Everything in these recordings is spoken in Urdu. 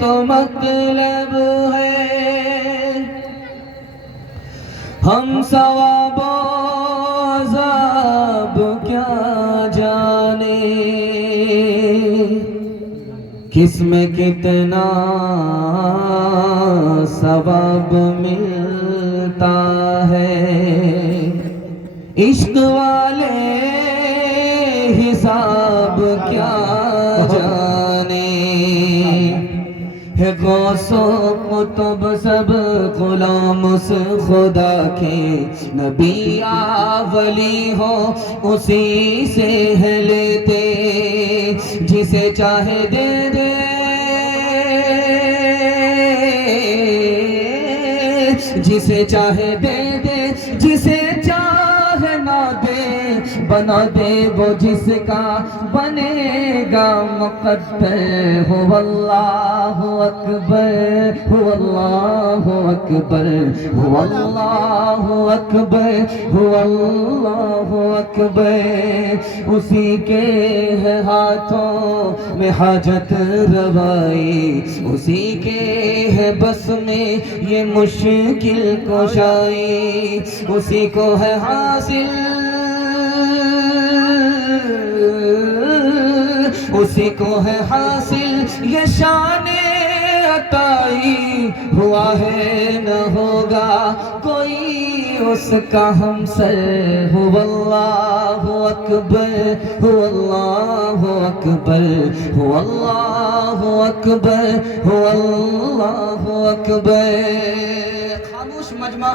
تو مطلب ہے، ہم ثواب و عذاب کیا جانے، کس میں کتنا ثواب ملتا ہے، عشق والے حساب کیا جانے، ہے غوث و قطب سب غلام اس خدا کے، نبی یا ولی ہو اسی سے ہے لیتے، جسے چاہے دے دے جسے چاہے دے دے، جسے چاہے نہ دے، بنا دے وہ جس کا بنے گا مقدر، ہو اللہ اکبر، ہو اللہ اکبر، ہو اللہ اکبر، ہو اللہ اکبر، اسی کے ہے ہاتھوں میں حاجت روائی، اسی کے ہے بس میں یہ مشکل کشائی، اسی کو ہے حاصل، اسی کو ہے حاصل یہ شان عطائی، ہوا ہے نہ ہوگا کوئی اس کا ہمسر، ہو اللہ اکبر، ہو اللہ اکبر، ہو اللہ اکبر، ہو اللہ اکبر۔ خاموش مجمع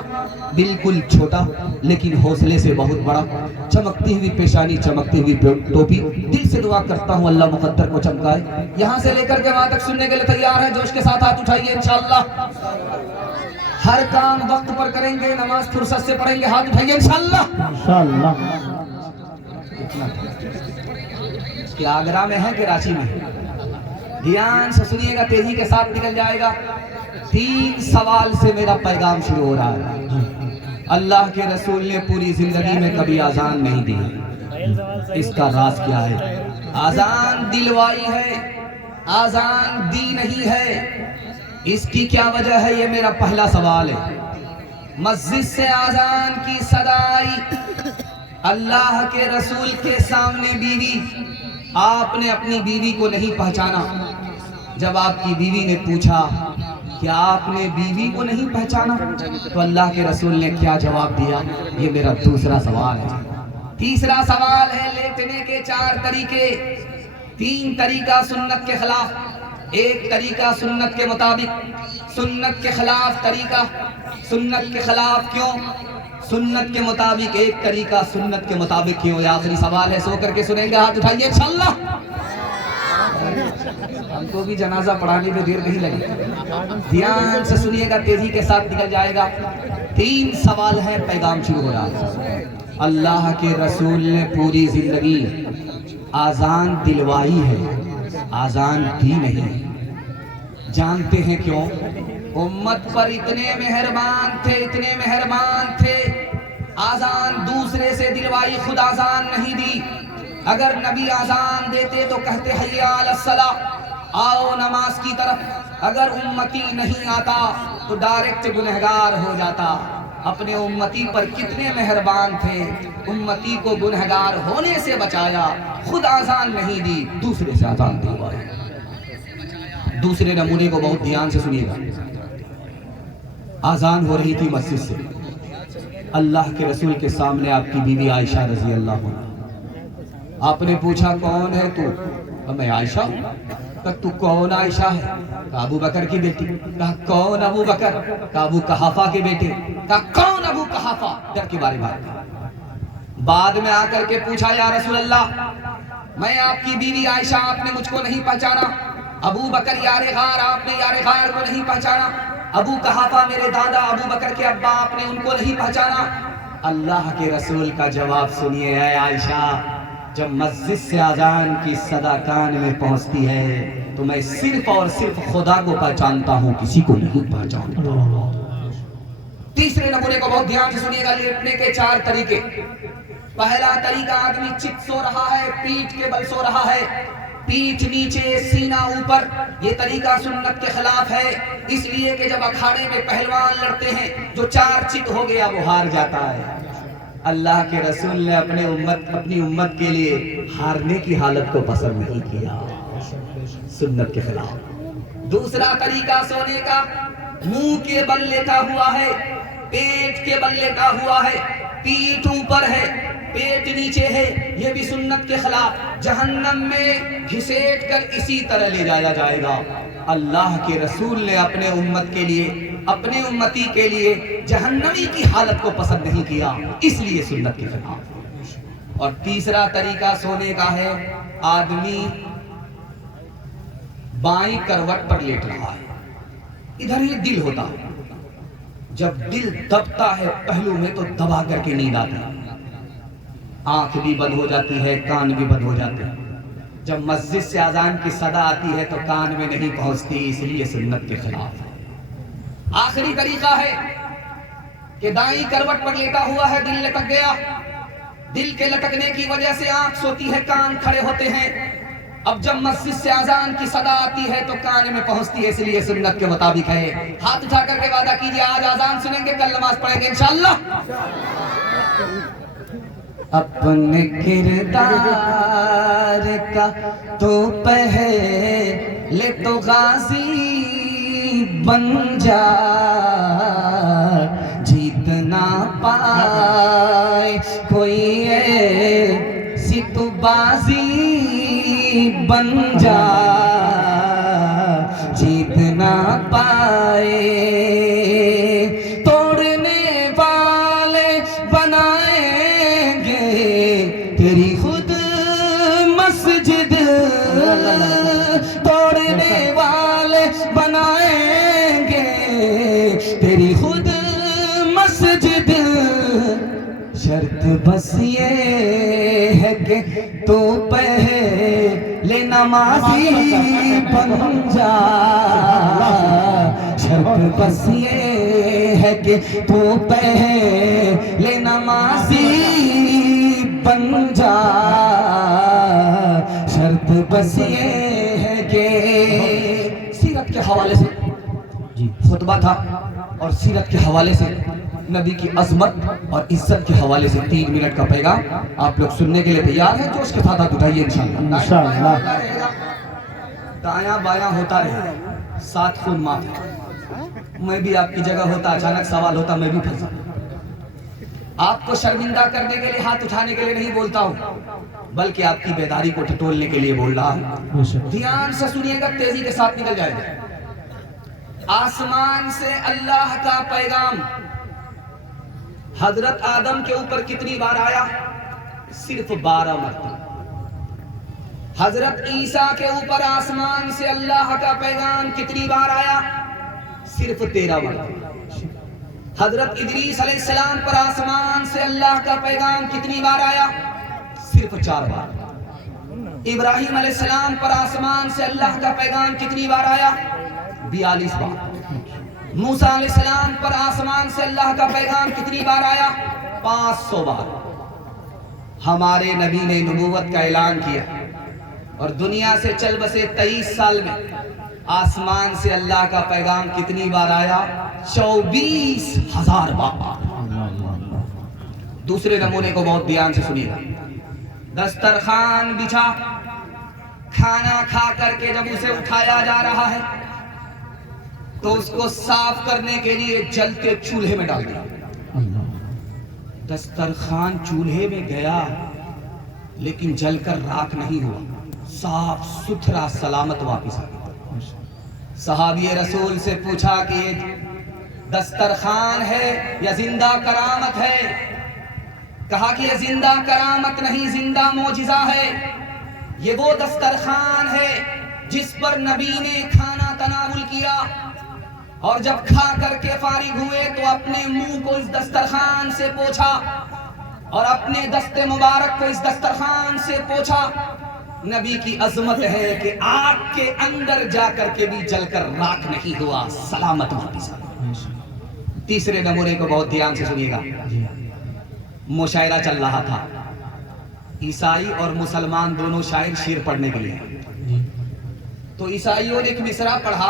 بالکل چھوٹا لیکن حوصلے سے بہت بڑا، چمکتی ہوئی پیشانی، چمکتی ہوئی ٹوپی، دل سے دعا کرتا ہوں اللہ مقدر کو چمکائے۔ یہاں سے لے کر کے وہاں تک سننے کے لیے تیار ہے؟ جوش کے ساتھ ہاتھ اٹھائیے انشاءاللہ۔ ہر کام وقت پر کریں گے، نماز فرصت سے پڑھیں گے، ہاتھ اٹھائیے انشاءاللہ۔ کہ آگرہ میں ہے کہ رانچی میں؟ دھیان سے سنیے گا، تیزی کے ساتھ نکل جائے گا۔ 3 سوال سے میرا پیغام شروع ہو رہا ہے۔ اللہ کے رسول نے پوری زندگی میں کبھی آذان نہیں دی، اس کا راز کیا ہے؟ آذان دلوائی ہے، آذان دی نہیں ہے، اس کی کیا وجہ ہے؟ یہ میرا پہلا سوال ہے۔ مسجد سے آذان کی صدا آئی، اللہ کے رسول کے سامنے بیوی، آپ نے اپنی بیوی کو نہیں پہچانا۔ جب آپ کی بیوی نے پوچھا کہ آپ نے بیوی کو نہیں پہچانا تو اللہ کے رسول نے کیا جواب دیا؟ یہ میرا دوسرا سوال ہے۔ تیسرا سوال ہے، لیٹنے کے 4 طریقے، 3 طریقہ سنت کے خلاف، 1 طریقہ سنت کے مطابق، سنت کے خلاف طریقہ، سنت کے خلاف کیوں، سنت کے مطابق 1 طریقہ، سنت کے مطابق کیوں؟ یہ آخری سوال ہے، سو کر کے سنیں گے، ہاتھ اٹھائیے انشاءاللہ۔ ہم کو بھی جنازہ پڑھانے میں دیر نہیں لگی، دھیان سے سنیے گا، تیزی کے ساتھ نکل جائے گا۔ 3 سوال ہے، پیغام شروع ہو رہا ہے۔ اللہ کے رسول نے پوری زندگی آذان دلوائی ہے، آذان دی نہیں۔ جانتے ہیں کیوں؟ امت پر اتنے مہربان تھے، اتنے مہربان تھے، آذان دوسرے سے دلوائی، خود آذان نہیں دی۔ اگر نبی آذان دیتے تو کہتے حی علی الصلاۃ، آؤ نماز کی طرف۔ اگر امتی نہیں آتا تو ڈائریکٹ گنہگار ہو جاتا۔ اپنے امتی پر کتنے مہربان تھے، امتی کو گنہگار ہونے سے بچایا، خود آذان نہیں دی، دوسرے سے آذان دلوائی۔ دوسرے نمونے کو بہت دھیان سے سنیے گا۔ آذان ہو رہی تھی مسجد سے، اللہ کے رسول کے سامنے آپ کی بیوی عائشہ رضی اللہ عنہ۔ آپ نے پوچھا کون ہے تو؟ میں عائشہ ہوں۔ کہا تو کون عائشہ ہے؟ کہا ابو بکر کی بیٹی۔ کہا کون ابو بکر؟ کہا ابو قحافہ کے بیٹے۔ کہا کون ابو قحافہ؟ ڈر کی باری بات۔ بعد میں آ کر کے پوچھا یا رسول اللہ، میں آپ کی بیوی عائشہ، آپ نے مجھ کو نہیں پہچانا۔ ابو بکر یار غار، آپ نے یار غار کو نہیں پہچانا۔ ابو قحافہ میرے دادا ابو بکر کے ابا، آپ نے ان کو نہیں پہچانا۔ اللہ کے رسول کا جواب سنیے، اے عائشہ، جب مسجد سے آذان کی صدا کان میں پہنچتی ہے تو میں صرف اور صرف خدا کو پہچانتا ہوں، کسی کو نہیں پہچانتا۔ تیسرے نمونے کو بہت دھیان سے سنیے گا، لیٹنے کے 4 طریقے۔ پہلا طریقہ، آدمی چت سو رہا ہے، پیٹھ کے بل سو رہا ہے، پیٹھ نیچے سینہ اوپر، یہ طریقہ سنت کے خلاف ہے، اس لیے کہ جب اکھاڑے میں پہلوان لڑتے ہیں جو 4 چت ہو گیا وہ ہار جاتا ہے۔ اللہ کے رسول نے اپنی امت کے لیے ہارنے کی حالت کو پسند نہیں کیا، سنت کے خلاف۔ دوسرا طریقہ سونے کا، منہ کے بل لیٹا ہوا ہے، پیٹ کے بل لیٹا ہوا ہے، پیٹھ اوپر ہے، پیٹ نیچے ہے، یہ بھی سنت کے خلاف، جہنم میں گھسیٹ کر اسی طرح لے جایا جائے گا۔ اللہ کے رسول نے اپنے امت کے لیے، اپنے امتی کے لیے جہنمی کی حالت کو پسند نہیں کیا، اس لیے سنت کے خلاف۔ اور تیسرا طریقہ سونے کا ہے، آدمی بائیں کروٹ پر لیٹ رہا ہے، ادھر ہی دل ہوتا ہے، جب دل دبتا ہے پہلو میں تو دبا کر کے نیند آتی ہے، آنکھ بھی بند ہو جاتی ہے، کان بھی بند ہو جاتے ہیں، جب مسجد سے اذان کی صدا آتی ہے تو کان میں نہیں پہنچتی، اس لیے سنت کے خلاف ہے۔ آخری طریقہ ہے کہ دائیں کروٹ پر لیٹا ہوا ہے، دل لٹک گیا، دل کے لٹکنے کی وجہ سے آنکھ سوتی ہے، کان کھڑے ہوتے ہیں، اب جب مسجد سے اذان کی صدا آتی ہے تو کان میں پہنچتی ہے، اس لیے سنت کے مطابق ہے۔ ہاتھ اٹھا کر کے وعدہ کیجئے آج اذان سنیں گے، کل نماز پڑھیں گے انشاءاللہ۔ اپنے کردار کا تو پہلے تو غازی بن جا، جیت نہ پائے کوئی ایسی تو بازی بن جا، جیت نہ پائے توڑنے والے بنائیں گے تیری خود مسجد، توڑنے والے بنائیں گے تیری خود مسجد، شرط بس یہ ہے کہ تو پہلے نمازی بن جا، شرط بس یہ ہے کہ تو پہلے نمازی بن جا، شرط بس یہ ہے کہ سیرت کے حوالے سے خطبہ تھا، اور سیرت کے حوالے سے نبی کی عظمت اور عزت کے حوالے سے 3 منٹ کا پیغام آپ لوگ سننے کے لیے تیار ہیں؟ جوش کے ساتھ ہاتھ اٹھائیے انشاءاللہ۔ دایاں بایاں ہوتا رہے، ساتھ خون معاف، میں بھی آپ کی جگہ ہوتا، اچانک سوال ہوتا، میں بھی پھنسا۔ آپ کو شرمندہ کرنے کے لیے، ہاتھ اٹھانے کے لیے نہیں بولتا ہوں، بلکہ آپ کی بیداری کو ٹٹولنے کے لیے بول رہا ہوں۔ دھیان سے سنیے گا، تیزی کے ساتھ نکل جائے گا۔ آسمان سے اللہ کا پیغام حضرت آدم کے اوپر کتنی بار آیا؟ صرف 12 مرتبہ۔ حضرت عیسیٰ کے اوپر آسمان سے اللہ کا پیغام کتنی بار آیا؟ صرف 13 مرتبہ۔ حضرت ادریس علیہ السلام پر آسمان سے اللہ کا پیغام کتنی بار آیا؟ صرف 4 بار۔ ابراہیم علیہ السلام پر آسمان سے اللہ کا پیغام کتنی بار آیا؟ 42 بار۔ موسیٰ علیہ السلام پر آسمان سے اللہ کا پیغام کتنی بار آیا؟ 500 بار۔ ہمارے نبی نے نبوت کا اعلان کیا اور دنیا سے چل بسے 23 سال میں آسمان سے اللہ کا پیغام کتنی بار آیا؟ 24,000 بار۔ دوسرے نمونے کو بہت دھیان سے سنیے گا۔ دسترخوان بچھا، کھانا کھا کر کے جب اسے اٹھایا جا رہا ہے تو اس کو صاف کرنے کے لیے جلتے چولہے میں ڈال دیا۔ دسترخوان چولہے میں گیا لیکن جل کر راکھ نہیں ہوا، صاف ستھرا سلامت واپس آ گیا۔ صحابی رسول سے پوچھا کہ یہ دسترخوان ہے یا زندہ کرامت ہے؟ کہا کہ یہ زندہ کرامت نہیں، زندہ معجزہ ہے۔ یہ وہ دسترخوان ہے جس پر نبی نے کھانا تناول کیا، اور جب کھا کر کے فارغ ہوئے تو اپنے منہ کو اس دسترخوان سے پوچھا اور اپنے دست مبارک کو اس دسترخوان سے پوچھا۔ نبی کی عظمت ہے کہ آگ کے اندر جا کر کے بھی جل کر راکھ نہیں ہوا، سلامت واپس آیا۔ تیسرے نمونے کو بہت دھیان سے سنیے گا۔ مشاعرہ چل رہا تھا، عیسائی اور مسلمان دونوں شاعر شعر پڑھنے کے لیے، تو عیسائیوں نے ایک مصرع پڑھا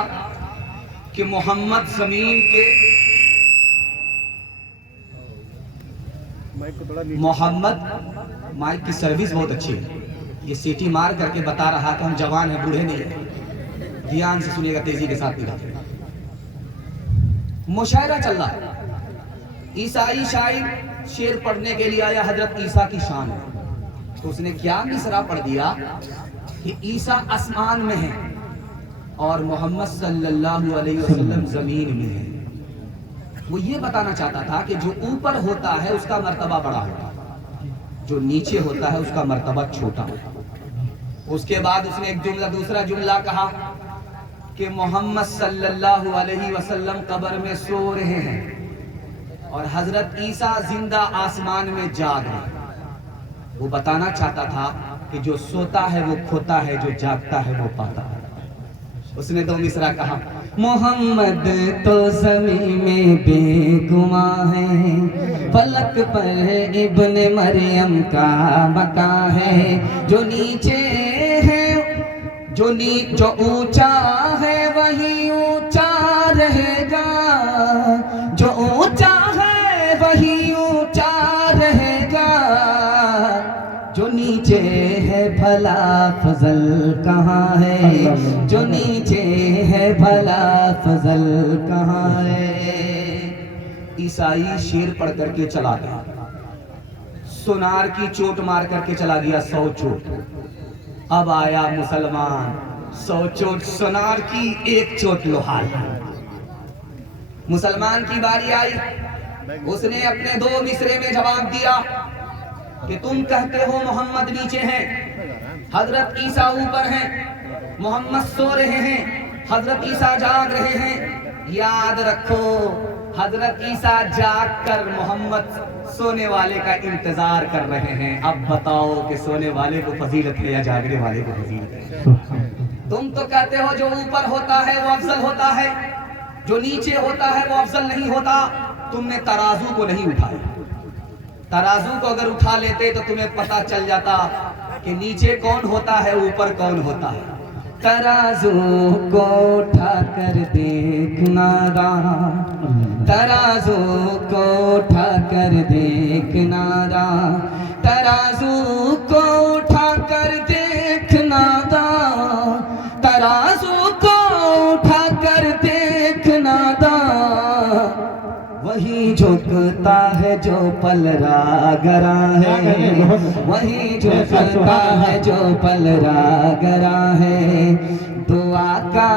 کہ محمد زمین کے محمد مائک کی سروس بہت اچھی ہے، یہ سیٹی مار کر کے بتا رہا کہ ہم جوان ہیں، بوڑھے نہیں ہیں. دھیان سے سنیے گا، تیزی کے ساتھ نگاہ. مشاعرہ چل رہا ہے، عیسائی شاعر شعر پڑھنے کے لیے آیا حضرت عیسیٰ کی شان ہے. تو اس نے کیا مصرع پڑھ دیا کہ عیسیٰ آسمان میں ہے اور محمد صلی اللہ علیہ وسلم زمین میں ہے. وہ یہ بتانا چاہتا تھا کہ جو اوپر ہوتا ہے اس کا مرتبہ بڑا ہوتا ہے، جو نیچے ہوتا ہے اس کا مرتبہ چھوٹا ہوتا ہے. اس کے بعد اس نے ایک جملہ، دوسرا جملہ کہا کہ محمد صلی اللہ علیہ وسلم قبر میں سو رہے ہیں اور حضرت عیسیٰ زندہ آسمان میں جاگ رہے ہیں. وہ بتانا چاہتا تھا کہ جو سوتا ہے وہ کھوتا ہے، جو جاگتا ہے وہ پاتا ہے. اس نے دو مصرع کہا، محمد تو زمین میں بے گماں ہے، فلک پر ابن مریم کا مکان ہے. جو نیچے ہے جو اونچا ہے وہی اونچا رہے گا، جو اونچا ہے وہی اونچا رہے گا. جو نیچے ہے بھلا فضل کہاں ہے، جو نیچے ہے بھلا فضل کہاں ہے. عیسائی شیر پڑھ کر کے چلا گیا، سونار کی چوٹ مار کر کے چلا گیا 100 چوٹ. اب آیا مسلمان، 100 چوٹ سونار کی، 1 چوٹ لوہار. مسلمان کی باری آئی، اس نے اپنے 2 مصرے میں جواب دیا کہ تم کہتے ہو محمد نیچے ہیں، حضرت عیسیٰ اوپر ہیں، محمد سو رہے ہیں، حضرت عیسیٰ جاگ رہے ہیں. یاد رکھو حضرت عیسیٰ جاگ کر محمد سونے والے کا انتظار کر رہے ہیں. اب بتاؤ کہ سونے والے کو فضیلت ہے یا جاگنے والے کو فضیلت ہے؟ تم تو کہتے ہو جو اوپر ہوتا ہے وہ افضل ہوتا ہے، جو نیچے ہوتا ہے وہ افضل نہیں ہوتا. تم نے ترازو کو نہیں اٹھایا. ترازو کو اگر اٹھا لیتے تو تمہیں پتا چل جاتا کہ نیچے کون ہوتا ہے، اوپر کون ہوتا ہے. ترازو کو اٹھا کر دیکھنا را، ترازو کو اٹھا کر دیکھنا را، ترازو کو اٹھا کر دیکھنا را، ترازو کو اٹھا کر دیکھنا را. وہی جھکتا ہے جو پلرا گرا ہے، وہی جھکتا ہے جو پلرا گرا ہے. دعا کا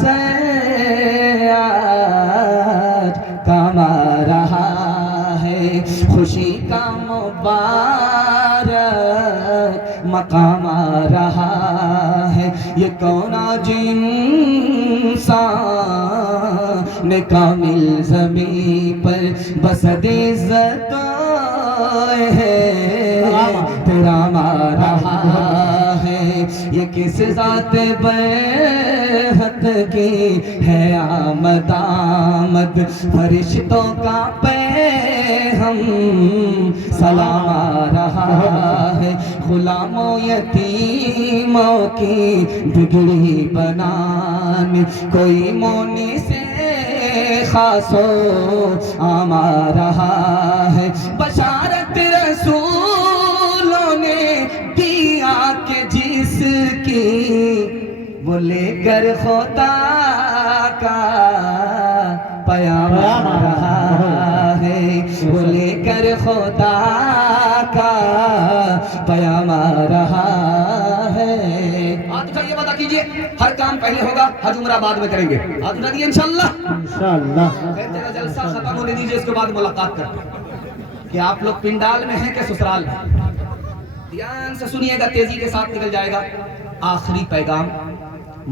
سایہ آج کما رہا ہے، خوشی کا مبارک مقام آ رہا ہے. یہ کون آج انسان کامل زمین پر بسد عزت ہے تیرا ماں رہا ہے. یہ کس ذات بیعت کی ہے آمد آمد، فرشتوں کا ہم سلام آ رہا ہے. غلاموں یتیموں کی بگڑی بنان، کوئی مونی سے خاص و عام آ رہا ہے. بشارت رسولوں نے دیا کہ جس کی وہ لے کر خدا کا پیام آ رہا ہے، وہ لے کر خدا کا پیام آ رہا ہے. آج یہ وعدہ کیجئے ہر کام پہلے ہوگا، حج عمرہ بعد میں کریں گے. آج اٹھا دیئے انشاءاللہ. تیرا جلسہ ختم ہونے دیجئے، اس کے بعد ملاقات کرتے ہیں کہ آپ لوگ پنڈال میں ہیں کہ سسرال میں. دھیان سے سنیے گا، تیزی کے ساتھ نکل جائے گا. آخری پیغام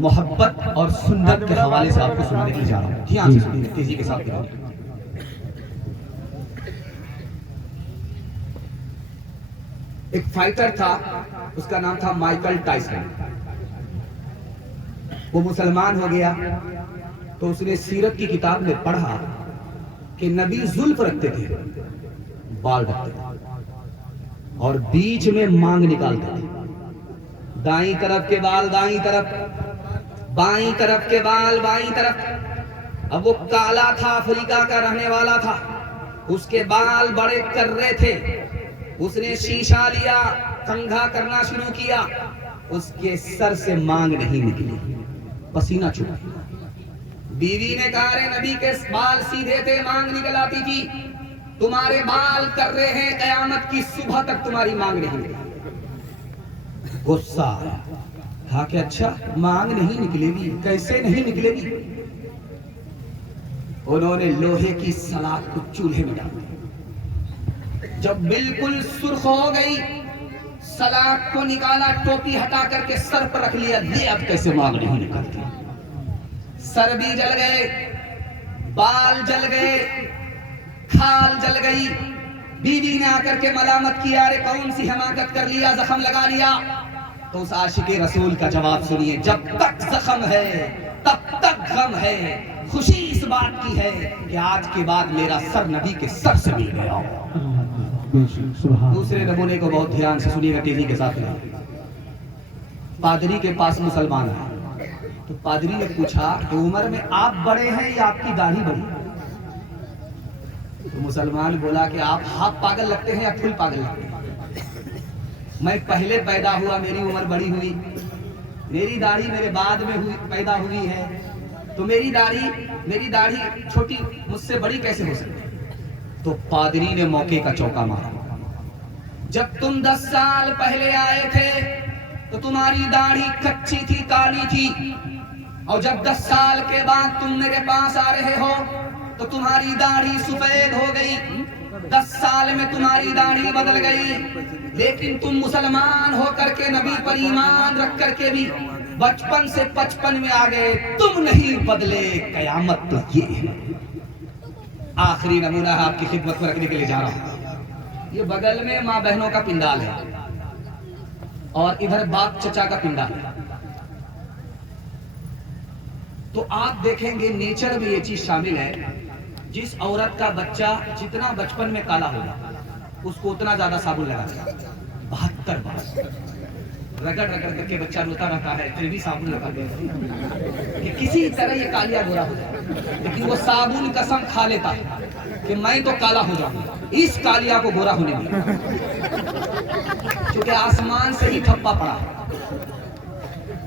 محبت اور سنت کے حوالے سے آپ کو سنانے کے لیے جا رہا ہوں. دھیان سے سنیے، تیزی کے ساتھ نکل. ایک فائٹر تھا، اس کا نام تھا مائیکل ٹائسن. وہ مسلمان ہو گیا تو اس نے سیرت کی کتاب میں پڑھا کہ نبی زلف رکھتے تھے، بال رکھتے تھے اور بیچ میں مانگ نکالتے تھے. دائیں طرف کے بال دائیں طرف، بائیں طرف کے بال بائیں طرف. اب وہ کالا تھا, افریقہ کا رہنے والا تھا, اس کے بال بڑے کرے تھے. اس نے شیشہ لیا, کنگھا کرنا شروع کیا, اس کے سر سے مانگ نہیں نکلی, پسینہ چھوٹا. بیوی نے کہا رے نبی کے بال سیدھے تھے, مانگ نکل آتی تھی, تمہارے بال کر رہے ہیں, قیامت کی صبح تک تمہاری مانگ نہیں نکلے. غصہ آیا, کہا کہ اچھا مانگ نہیں نکلے گی, کیسے نہیں نکلے گی؟ انہوں نے لوہے کی سلاخ کو چولہے میں ڈال دیا. جب بالکل سرخ ہو گئی, سلاخ کو نکالا, ٹوپی ہٹا کر کے سر پر رکھ لیا. یہ اب کیسے مانگ نہیں نکلتی؟ سر بھی جل گئے, بال جل گئے, کھال جل گئی. بیوی نے آ کر کے ملامت کیا, ارے کون سی حماقت کر لیا, زخم لگا لیا. تو اس عاشق رسول کا جواب سنیے, جب تک زخم ہے تب تک غم ہے, خوشی اس بات کی ہے کہ آج کے بعد میرا سر نبی کے سر سے مل گیا. دوسرے نمونے کو بہت دھیان سے سنیے گا, تیزی کے ساتھ. پادری کے پاس مسلمان ہے, تو پادری نے پوچھا کہ عمر میں آپ بڑے ہیں یا آپ کی داڑھی بڑی؟ تو مسلمان بولا کہ آپ ہاف پاگل لگتے ہیں یا فل پاگل لگتے ہیں. میں پہلے پیدا ہوا, میری عمر بڑی ہوئی, میری داڑھی میرے بعد میں پیدا ہوئی ہے, تو میری داڑھی چھوٹی مجھ سے بڑی کیسے ہو سکتی؟ تو پادری نے موقع کا چوکا مارا, جب تم 10 سال پہلے آئے تھے تو تمہاری داڑھی کچی تھی, کالی تھی, اور جب 10 سال کے بعد تم میرے پاس آ رہے ہو تو تمہاری داڑھی سفید ہو گئی. 10 سال میں تمہاری داڑھی بدل گئی, لیکن تم مسلمان ہو کر کے, نبی پر ایمان رکھ کر کے بھی بچپن سے 55 میں آ گئے, تم نہیں بدلے, قیامت تو یہ ہے. آخری نمونہ ہے آپ کی خدمت میں رکھنے کے لیے جا رہا ہوں. یہ بغل میں ماں بہنوں کا پنڈال ہے اور ادھر باپ چچا کا پنڈال ہے. تو آپ دیکھیں گے نیچر میں یہ چیز شامل ہے, جس عورت کا بچہ جتنا بچپن میں کالا ہوگا اس کو اتنا زیادہ صابن لگا دیا. 72 بار رگڑ کر کے بچہ روتا رہتا ہے, پھر بھی صابن لگا دیا کہ کسی طرح یہ کالیا گورا ہو جائے, لیکن وہ صابن قسم کھا لیتا کہ میں تو کالا ہو جاؤں, اس کالیا کو گورا ہونے دیا, کیونکہ آسمان سے ہی ٹھپا پڑا.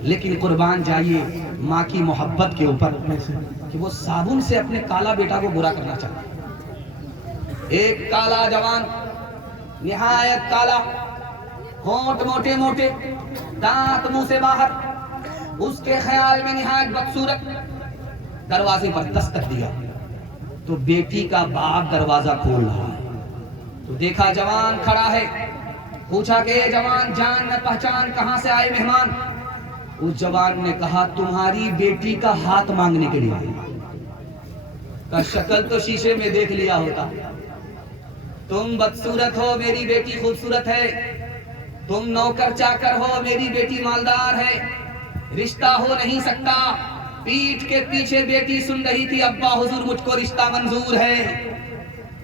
لیکن قربان جائیے ماں کی محبت کے اوپر کہ وہ صابن سے اپنے کالا بیٹا کو گورا کرنا چاہتا. ایک کالا جوان, نہایت کالا, ہونٹ موٹے موٹے, دانت منہ سے باہر, اس کے خیال میں نہایت بدصورت. دروازے پر دستک دیا تو بیٹی کا باپ دروازہ کھول رہا ہے, تو دیکھا جوان کھڑا ہے. پوچھا کہ اے جوان, جان نہ پہچان, کہاں سے آئے مہمان؟ اس جوان نے کہا تمہاری بیٹی کا ہاتھ مانگنے کے لیے آئی. کا شکل تو شیشے میں دیکھ لیا ہوتا, تم بدصورت ہو, میری بیٹی خوبصورت ہے. تم نوکر چاکر ہو, میری بیٹی مالدار ہے, رشتہ ہو نہیں سکتا. پیٹھ کے پیچھے بیٹی سن رہی تھی, ابا حضور مجھ کو رشتہ منظور ہے.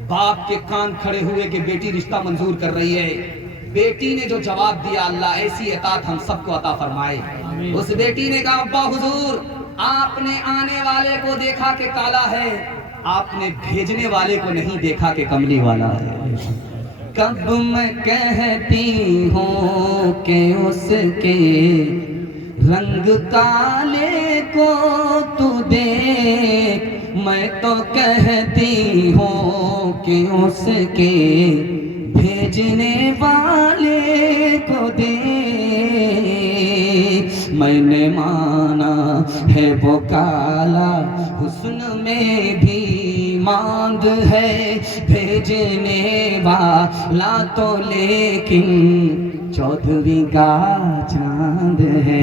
باپ کے کان کھڑے ہوئے کہ بیٹی رشتہ منظور کر رہی ہے. بیٹی نے جو جواب دیا, اللہ ایسی اطاعت ہم سب کو عطا فرمائے. اس بیٹی نے کہا ابا حضور, آپ نے آنے والے کو دیکھا کہ کالا ہے, آپ نے بھیجنے والے کو نہیں دیکھا کہ کملی والا ہے. کب میں کہتی ہوں کہ اس کے رنگ کالے کو تو دیکھ, میں تو کہتی ہوں کہ اس کے بھیجنے والے کو دیکھ. میں نے مانا ہے وہ کالا, حسن میں بھی ماند ہے, بھیجنے والا تو لیکن 14ویں کا چاند ہے.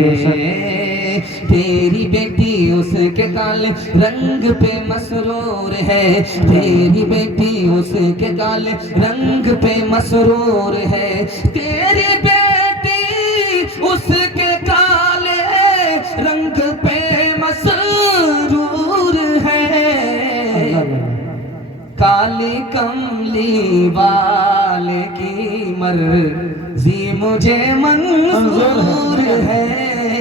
تیری بیٹی اس کے کالے رنگ پہ مسرور ہے, تیری بیٹی اس کے کالے رنگ پہ مسرور ہے. تیری بیٹی اس کے کالے رنگ پہ مسرور ہے. کالی کملی والے کی مرضی مجھے منظور ہے.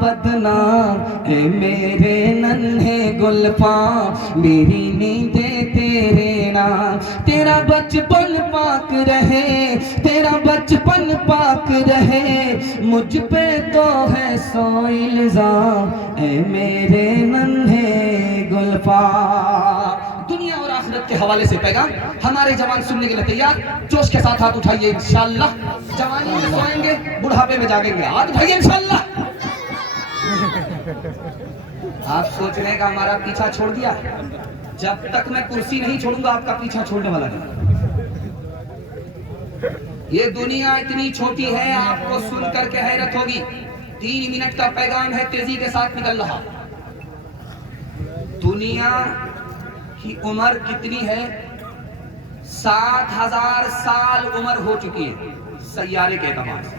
بدنام اے میرے ننھے گلفاں میری نیندیں تیرے نام تیرا بچپن پاک رہے تیرا بچپن پاک رہے مجھ پہ تو ہے سو الزام اے میرے ننھے گلفاں دنیا اور آخرت کے حوالے سے پیغام ہمارے جوان سننے کے لیے تیار جوش کے ساتھ ہاتھ اٹھائیے انشاءاللہ جوانی میں سوئیں گے بڑھاپے میں جاگیں گے ہاتھ اٹھائیے انشاءاللہ آپ سوچ رہے ہیں کہ ہمارا پیچھا چھوڑ دیا جب تک میں کرسی نہیں چھوڑوں گا آپ کا پیچھا چھوڑنے والا نہیں یہ دنیا اتنی چھوٹی ہے آپ کو سن کر کے حیرت ہوگی 3 منٹ کا پیغام ہے تیزی کے ساتھ نکل رہا دنیا کی عمر کتنی ہے 7,000 سال عمر ہو چکی ہے سیارے کے اعتبار سے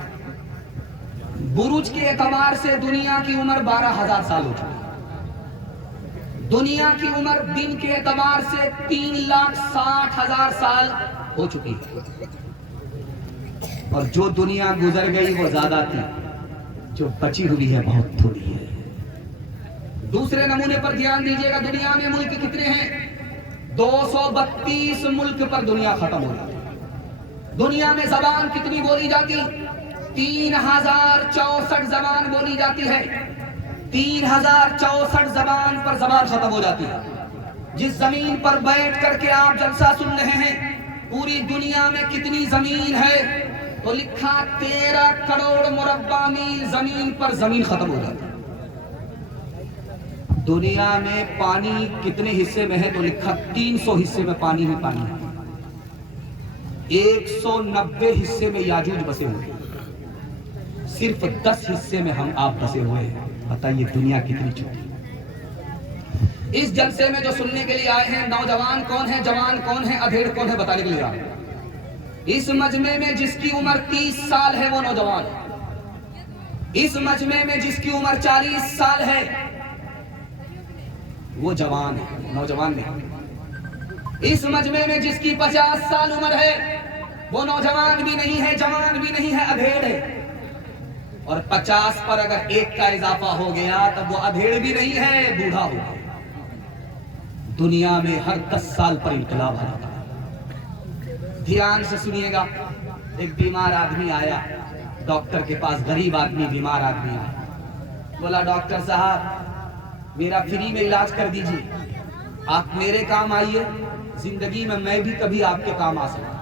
برج کے اعتبار سے دنیا کی عمر 12,000 سال ہو چکی ہے دنیا کی عمر دن کے اعتبار سے 3,60,000 سال ہو چکی ہے اور جو دنیا گزر گئی وہ زیادہ تھی جو بچی ہوئی ہے بہت تھوڑی ہے دوسرے نمونے پر دھیان دیجئے گا دنیا میں ملک کتنے ہیں 232 ملک پر دنیا ختم ہو جاتی دنیا میں زبان کتنی بولی جاتی 3,064 زبان بولی جاتی ہے 3,064 زبان پر زبان ختم ہو جاتی ہے جس زمین پر بیٹھ کر کے آپ جلسہ سن رہے ہیں پوری دنیا میں کتنی زمین ہے تو لکھا 13 کروڑ مربع میل زمین پر زمین ختم ہو جاتی ہے دنیا میں پانی کتنے حصے میں ہے تو لکھا 300 حصے میں پانی ہی پانی ہے 190 حصے میں یاجوج بسے ہوئے صرف 10 حصے میں ہم آپ بسے ہوئے ہیں بتائیے دنیا کتنی چھوٹی اس جلسے میں جو سننے کے لیے آئے ہیں نوجوان کون ہے جوان کون ہے ادھیڑ کون ہے بتانے کے لیے آئے ہیں اس مجمع میں جس کی عمر 30 سال ہے وہ نوجوان ہے اس مجمع میں جس کی عمر 40 سال ہے وہ جوان ہے نوجوان نہیں اس مجمع میں جس کی 50 سال عمر ہے وہ نوجوان بھی نہیں ہے جوان بھی نہیں ہے ادھیڑ ہے اور 50 پر اگر ایک کا اضافہ ہو گیا تب وہ ادھیڑ بھی نہیں ہے بوڑھا ہو گیا دنیا میں ہر 10 سال پر انقلاب آ جاتا ہے دھیان سے سنیے گا ایک بیمار آدمی آیا ڈاکٹر کے پاس غریب آدمی بیمار آدمی آیا بولا ڈاکٹر صاحب میرا فری میں علاج کر دیجیے آپ میرے کام آئیے زندگی میں بھی کبھی آپ کے کام آ سکتا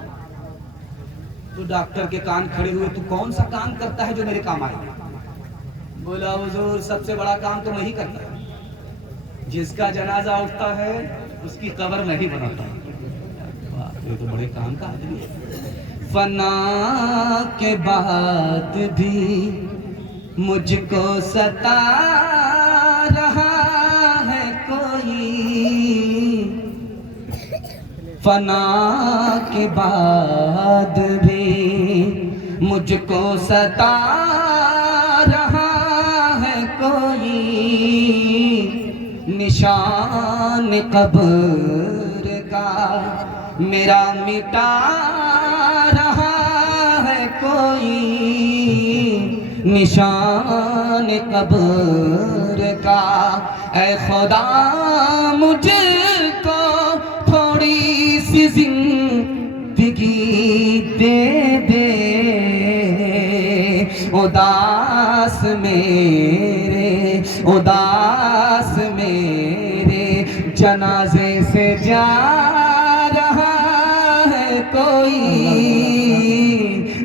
تو ڈاکٹر کے کان کھڑے ہوئے تو کون سا کام کرتا ہے جو میرے کام آئے بولا حضور سب سے بڑا کام تو میں ہی کرتا ہوں جس کا جنازہ اٹھتا ہے اس کی قبر میں ہی بناتا ہوں یہ تو بڑے کام کا آدمی ہے فنا کے بعد بھی مجھ کو ستا رہا ہے کوئی فنا کے بعد بھی مجھ کو ستا رہا ہے کوئی نشان قبر کا میرا مٹا رہا ہے کوئی نشان قبر کا اے خدا مجھ کو تھوڑی سی زندگی دے دے اداس میرے جنازے سے جا رہا ہے کوئی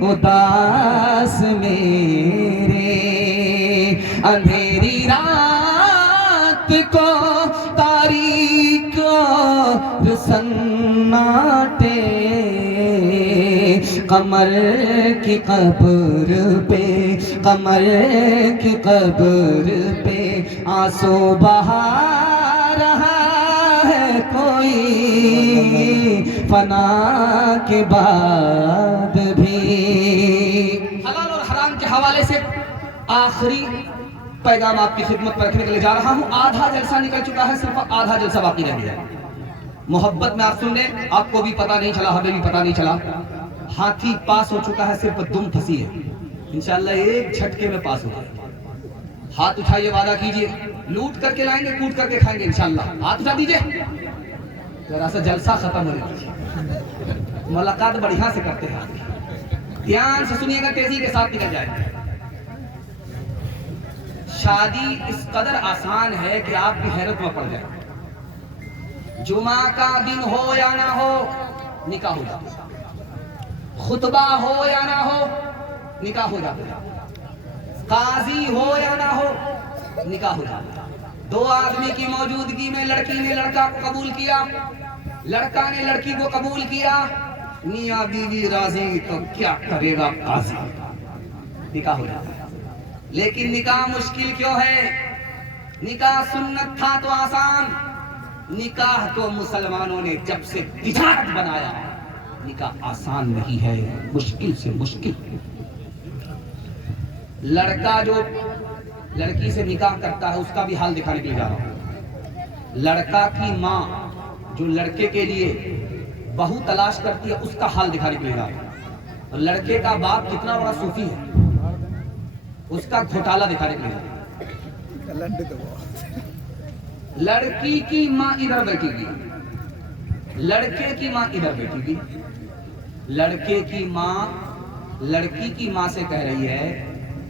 اداس میرے اندھیری رات کو تاریک اور سناٹے قمر کی قبر پہ آنسو بہا رہا ہے کوئی فنا کے بعد بھی حلال اور حرام کے حوالے سے آخری پیغام آپ کی خدمت پر رکھنے کے لیے جا رہا ہوں آدھا جلسہ نکل چکا ہے صرف آدھا جلسہ باقی رہ گیا محبت میں آپ سن لیں آپ کو بھی پتا نہیں چلا ہمیں بھی پتا نہیں چلا ہاتھی پاس ہو چکا ہے صرف دم پھنسی ہے انشاءاللہ ایک جھٹکے میں پاس ہو جائے ہاتھ اٹھائیے، وعدہ کیجئے، لوٹ کر کے لائیں گے، کوٹ کر کے کھائیں گے انشاءاللہ۔ ہاتھ اٹھا دیجئے، ذرا سا جلسہ ختم ہو جائے، ملاقات بڑھیا سے کرتے ہیں۔ دھیان سے سنیے گا، تیزی کے ساتھ نکل جائے۔ شادی اس قدر آسان ہے کہ آپ کی حیرت میں پڑ جائے۔ جمعہ کا دن ہو یا نہ ہو، نکاح ہو جاتا ہے، خطبہ ہو یا نہ ہو، نکاح ہو جاتا ہے، قاضی ہو یا نہ ہو، نکاح ہو جاتا ہے۔ دو آدمی کی موجودگی میں لڑکی نے لڑکا کو قبول کیا، لڑکا نے لڑکی کو قبول کیا، میاں بیوی راضی تو کیا کرے گا قاضی، نکاح ہو جاتا ہے۔ لیکن نکاح مشکل کیوں ہے؟ نکاح سنت تھا تو آسان، نکاح تو مسلمانوں نے جب سے تجارت بنایا، نکاح آسان نہیں ہے، مشکل سے مشکل۔ لڑکا جو لڑکی سے نکاح کرتا ہے اس کا بھی حال دکھانے کے لیے جا رہا ہوں۔ لڑکا کی ماں جو لڑکے کے لیے بہو تلاش کرتی ہے اس کا حال دکھانے کے لیے جا رہا ہوں۔ اور لڑکے کا باپ کتنا بڑا صوفی ہے اس کا گھوٹالہ دکھانے کے لیے جا رہا ہوں۔ لڑکی کی ماں ادھر بیٹھی گی، لڑکے کی ماں ادھر بیٹھی گی، لڑکے کی ماں لڑکی کی ماں سے کہہ رہی ہے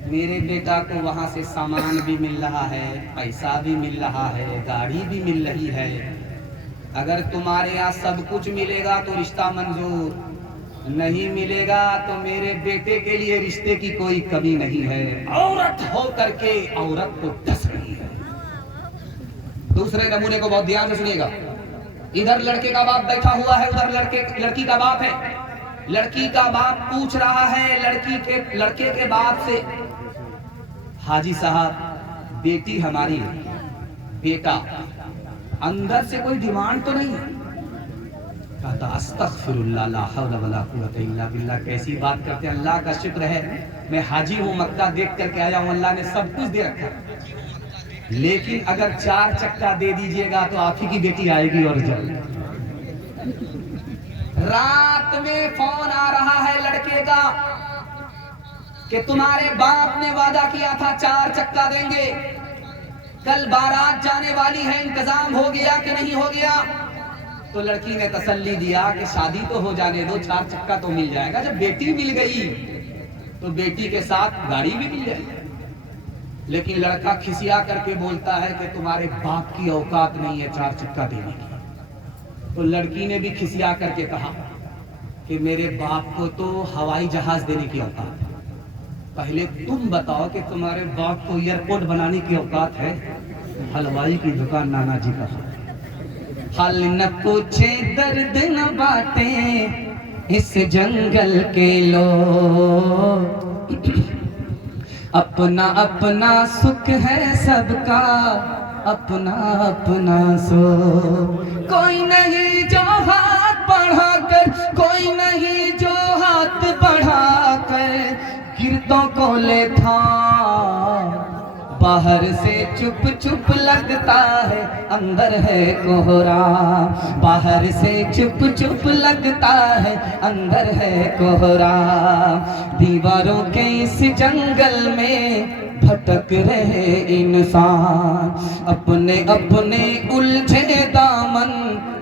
میرے بیٹا کو وہاں سے سامان بھی مل رہا ہے، پیسہ بھی مل رہا ہے، گاڑی بھی مل رہی ہے، اگر تمہارے یہاں سب کچھ ملے گا تو رشتہ منظور، نہیں ملے گا تو میرے بیٹے کے لیے رشتے کی کوئی کمی نہیں ہے۔ عورت ہو کر کے عورت کو ڈس رہی ہے۔ دوسرے نمونے کو بہت دھیان سے سنیے گا، ادھر لڑکے کا باپ بیٹھا ہوا ہے، ادھر لڑکی کا باپ ہے۔ لڑکی کا باپ پوچھ رہا ہے لڑکے کے باپ سے، حاجی صاحب بیٹی ہماری ہے، بیٹا اندر سے کوئی ڈیمانڈ تو نہیں ہے؟ کہتا استغفر اللہ لا حول ولا قوت الا باللہ، کیسی بات کرتے ہیں، اللہ کا شکر ہے میں حاجی ہوں، مکہ دیکھ کر کے آیا ہوں، اللہ نے سب کچھ دے رکھا ہے، لیکن اگر 4 چکا دے دیجئے گا تو آپ ہی کی بیٹی آئے گی اور جلد۔ رات میں فون آ رہا ہے لڑکے کا کہ تمہارے باپ نے وعدہ کیا تھا 4 چکا دیں گے، کل بارات جانے والی ہے، انتظام ہو گیا کہ نہیں ہو گیا؟ تو لڑکی نے تسلی دیا کہ شادی تو ہو جانے دو، 4 چکا تو مل جائے گا، جب بیٹی مل گئی تو بیٹی کے ساتھ گاڑی بھی مل جائے گی۔ لیکن لڑکا کھسیا کر کے بولتا ہے کہ تمہارے باپ کی اوقات نہیں ہے 4 چکا دینے کی۔ تو لڑکی نے بھی کھسیا کر کے کہا کہ میرے باپ کو تو ہوائی جہاز دینے کی اوقات ہے، پہلے تم بتاؤ کہ تمہارے باپ کو ایئرپورٹ بنانے کی اوقات ہے؟ حلوائی کی دکان نانا جی کا حل نہ پوچھے درد نہ باتیں اس جنگل کے لوگ، اپنا اپنا سکھ ہے سب کا، اپنا اپنا سو، کوئی نہیں جو ہاتھ بڑھا کر، کوئی نہیں جو ہاتھ بڑھا کر گردوں کو لے تھا، باہر سے چپ چپ لگتا ہے اندر ہے کوہرا، باہر سے چپ چپ لگتا ہے اندر ہے کوہرا، دیواروں کے اس جنگل میں بھٹک رہے انسان، اپنے اپنے الجھے دامن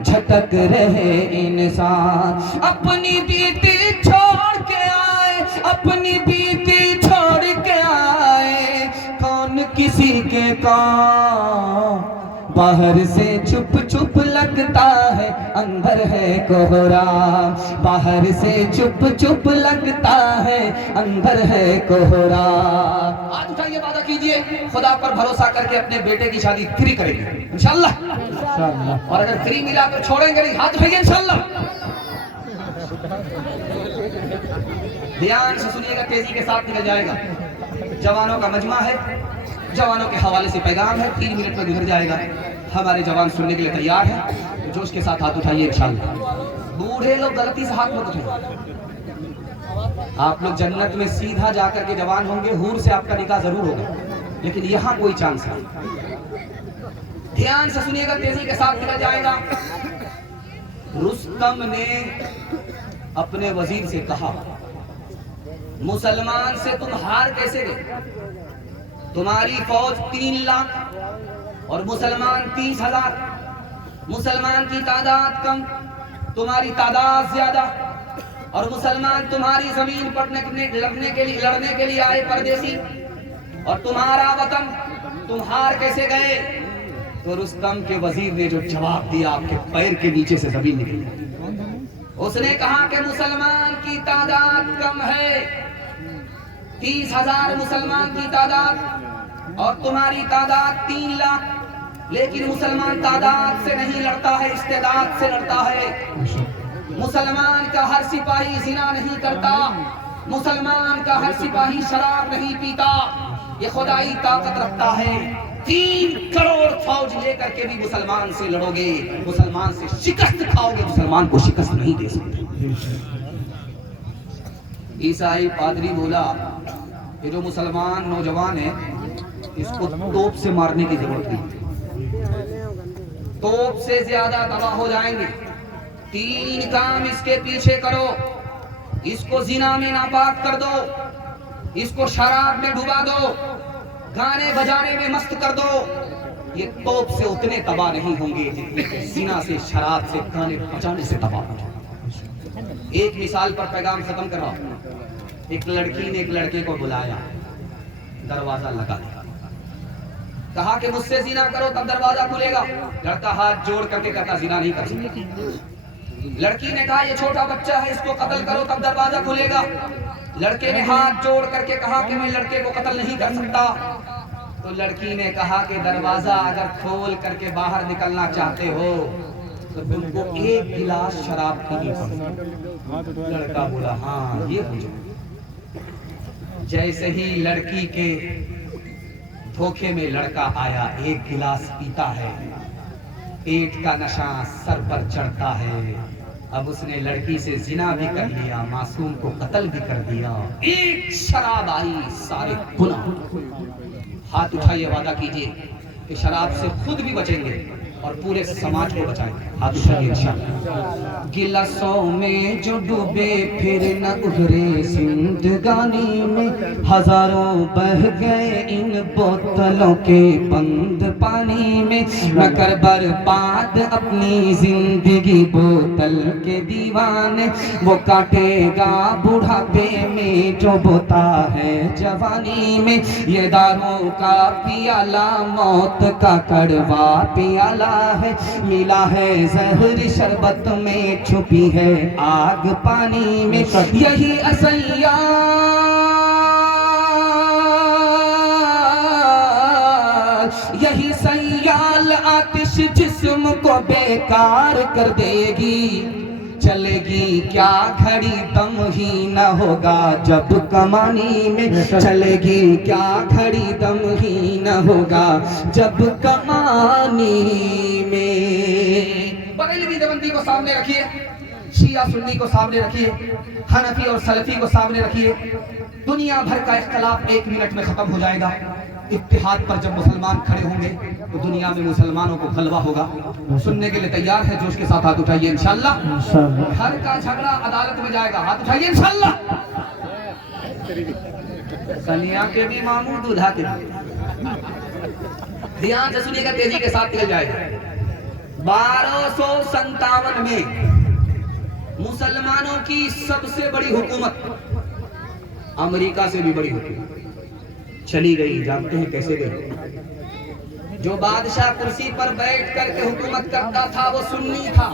جھٹک رہے انسان، اپنی بیٹی چھوڑ کے آئے، اپنی بیٹی چھوڑ کے آئے، کون کسی کے کام، باہر سے چپ چپ لگتا ہے اندر ہے کوہرا، باہر سے چپ چپ لگتا ہے اندر ہے کوہرا۔ آج اٹھائیے، وعدہ کیجئے خدا پر بھروسہ کر کے اپنے بیٹے کی شادی فری کریں گے انشاءاللہ، اور اگر فری ملا تو چھوڑیں گے نہیں، ہاتھ اٹھائیے انشاءاللہ۔ دھیان سے سنیے گا، تیزی کے ساتھ نکل جائے گا، جوانوں کا مجمع ہے، جوانوں کے حوالے سے پیغام ہے، 3 منٹ میں گزر جائے گا، ہمارے جوان سننے کے لیے تیار ہیں، جوش کے ساتھ ہاتھ اٹھائیے انشاءاللہ۔ بوڑھے لوگ غلطی سے ہاتھ مت اٹھائیے، آپ لوگ جنت میں سیدھا جا کر کے جوان ہوں گے، حور سے آپ کا نکاح ضرور ہوگا، لیکن یہاں کوئی چانس نہیں۔ دھیان سے سنیے گا، تیزی کے ساتھ نکل جائے گا۔ رستم نے اپنے وزیر سے کہا مسلمان سے تم ہار کیسے گئے؟ تمہاری فوج 3 لاکھ اور مسلمان 30,000. مسلمان کی تعداد کم، تمہاری تعداد زیادہ، اور مسلمان تمہاری زمین پر لڑنے کے لیے آئے پردیسی، اور تمہارا وطن تم ہار کیسے گئے؟ تو رستم کے وزیر نے جو جواب دیا آپ کے پیر کے نیچے سے زمین نکلی. اس نے کہا کہ مسلمان کی تعداد کم ہے، 30,000 مسلمان کی تعداد اور تمہاری تعداد 3 لاکھ. لیکن مسلمان تعداد سے نہیں لڑتا ہے، استعداد سے لڑتا ہے. مسلمان کا ہر سپاہی زنا نہیں کرتا، مسلمان کا ہر سپاہی شراب نہیں پیتا. یہ خدائی طاقت رکھتا ہے. 3 کروڑ فوج لے کر کے بھی مسلمان سے لڑو گے، مسلمان سے شکست کھاؤ گے، مسلمان کو شکست نہیں دے سکتے. عیسائی پادری بولا کہ جو مسلمان نوجوان ہے اس کو توپ سے مارنے کی ضرورت نہیں، توپ سے زیادہ تباہ ہو جائیں گے. 3 کام اس کے پیچھے کرو. اس کو زنا میں ناپاک کر دو، اس کو شراب میں ڈبا دو، گانے بجانے میں مست کر دو. یہ توپ سے اتنے تباہ نہیں ہوں گے جتنے زنا سے، شراب سے، گانے بجانے سے تباہ ہو جائیں. ایک مثال پر پیغام ختم کر رہا ہوں. ایک لڑکی نے ایک لڑکے کو بلایا، دروازہ لگا دیا، کہا کہ مجھ سے زنا کرو تب دروازہ کھلے گا. لڑکا ہاتھ جوڑ کر کے کہتا زنا نہیں کر سکتا. لڑکی نے کہا یہ چھوٹا بچہ ہے، اس کو قتل کرو تب دروازہ کھلے گا. لڑکے نے ہاتھ جوڑ کر کے کہا کہ میں لڑکے کو قتل نہیں کر سکتا. تو لڑکی نے کہا کہ دروازہ اگر کھول کر کے باہر نکلنا چاہتے ہو تو تم کو 1 گلاس شراب پینی پڑے. لڑکا بولا ہاں یہ ہو جائے. جیسے ہی لڑکی کے دھوکے میں لڑکا آیا، 1 گلاس پیتا ہے، پیٹ کا نشہ سر پر چڑھتا ہے. اب اس نے لڑکی سے زنا بھی کر لیا، معصوم کو قتل بھی کر دیا. 1 شراب آئی، سارے گناہ. ہاتھ اٹھائیے، وعدہ کیجئے کہ شراب سے خود بھی بچیں گے اور پورے سماج کو بچائیں گے. ہاتھ اٹھائیے انشاءاللہ. گلاسوں میں جو ڈوبے پھر نہ ابھرے زندگانی میں، ہزاروں بہہ گئے ان بوتلوں کے بند پانی میں. نہ کر برباد اپنی زندگی بوتل کے دیوانے، وہ کاٹے گا بڑھاپے میں جو بوتا ہے جوانی میں. یہ داروں کا پیالہ موت کا کڑوا پیالہ ہے، ملا ہے زہر شربت میں، چھپی ہے آگ پانی میں. یہی سیال آتش جسم کو بیکار کر دے گی. چلے گی کیا گھڑی دم ہی نہ ہوگا جب کمانی میں. چلے گی کیا گھڑی دم ہی نہ ہوگا جب کمانی میں. بریلوی دیوبندی کو سامنے رکھیے، شیعہ سنی کو سامنے رکھیے، حنفی اور سلفی کو سامنے رکھیے. دنیا بھر کا اختلاف 1 منٹ میں ختم ہو جائے گا. اتحاد پر جب مسلمان کھڑے ہوں گے تو دنیا میں مسلمانوں کو غلبہ ہوگا. سننے کے لیے تیار ہے؟ جوش کے ساتھ ہاتھ اٹھائیے انشاءاللہ. گھر کا جھگڑا عدالت میں جائے گا. ہاتھ اٹھائیے انشاءاللہ. کنیا کے بھی ماموں، دولہا کے بھی. دھیان سے سنیے گا، تیزی کے ساتھ نکل جائے گا. 1257 میں مسلمانوں کی سب سے بڑی حکومت، امریکہ سے بھی بڑی حکومت چلی گئی. جانتے ہیں کیسے گئی؟ جو بادشاہ کرسی پر بیٹھ کر کے حکومت کرتا تھا وہ سنی تھا،